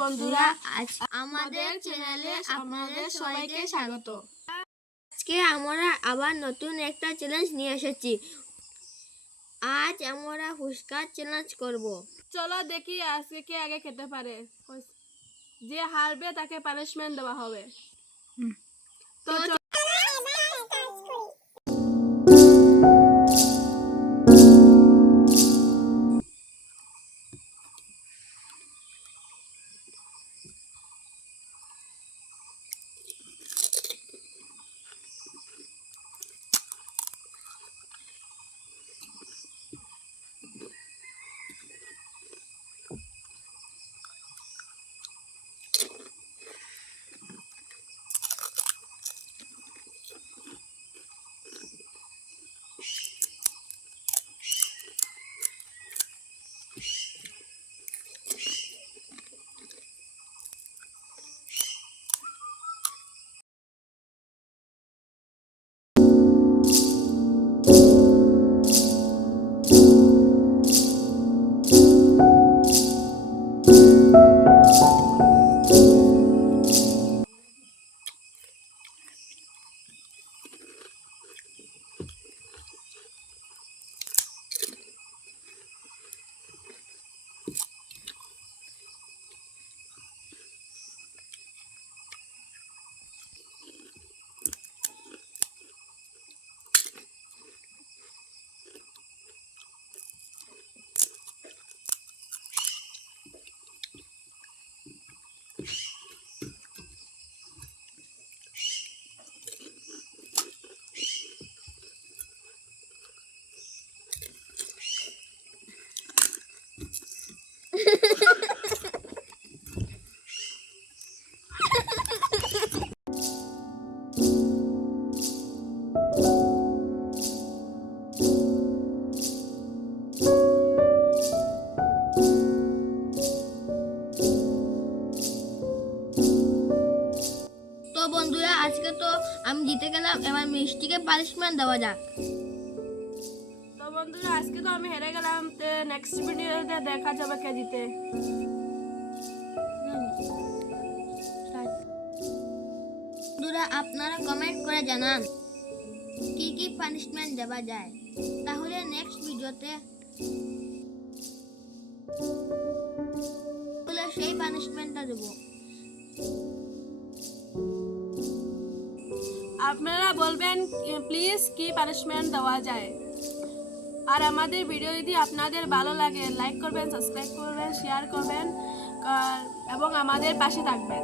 বন্ধুরা, আজ আমাদের চ্যানেলে আপনাদের সবাইকে স্বাগত। আজকে আমরা আবার নতুন একটা চ্যালেঞ্জ নিয়ে এসেছি। আজ আমরা ফুচকা চ্যালেঞ্জ করব। চলো দেখি আজকে কে আগে খেতে পারে। যে হারবে তাকে পানিশমেন্ট দেওয়া হবে। তো বন্ধুরা, আজকে তো আমি জিতে গেলাম, এবার মিষ্টিকে পানিশমেন্ট দেওয়া যাক। তো বন্ধুরা, আজকে তো আমি হেরে গেলাম। তো নেক্সট ভিডিওতে দেখা যাবে কে জিতে। বন্ধুরা, আপনারা কমেন্ট করে জানান কি কি পানিশমেন্ট দেওয়া যায়, তাহলে নেক্সট ভিডিওতে সেই পানিশমেন্টটা দেব। আপনারা বলবেন প্লিজ কি পানিশমেন্ট দেওয়া যায়। আর আমাদের ভিডিও যদি আপনাদের ভালো লাগে, লাইক করবেন, সাবস্ক্রাইব করবেন, শেয়ার করবেন এবং আমাদের পাশে থাকবেন।